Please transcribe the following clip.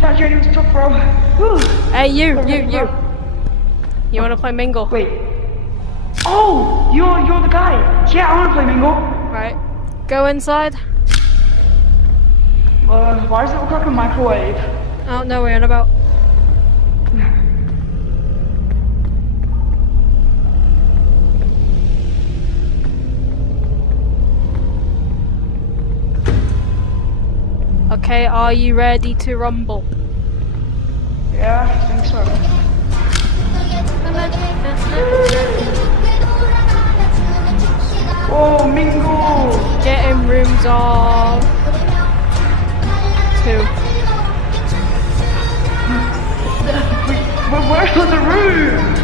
That journey was tough, bro. Whew. Hey, you. Bro. You wanna play Mingle? Wait. Oh, you're the guy. Yeah, I wanna play Mingle. Right. Go inside. Why does it look like a microwave? Oh, no, we're in about. Okay, are you ready to rumble? Yeah, I think so. Oh, Mingle! Get in rooms of 2. Where's the room?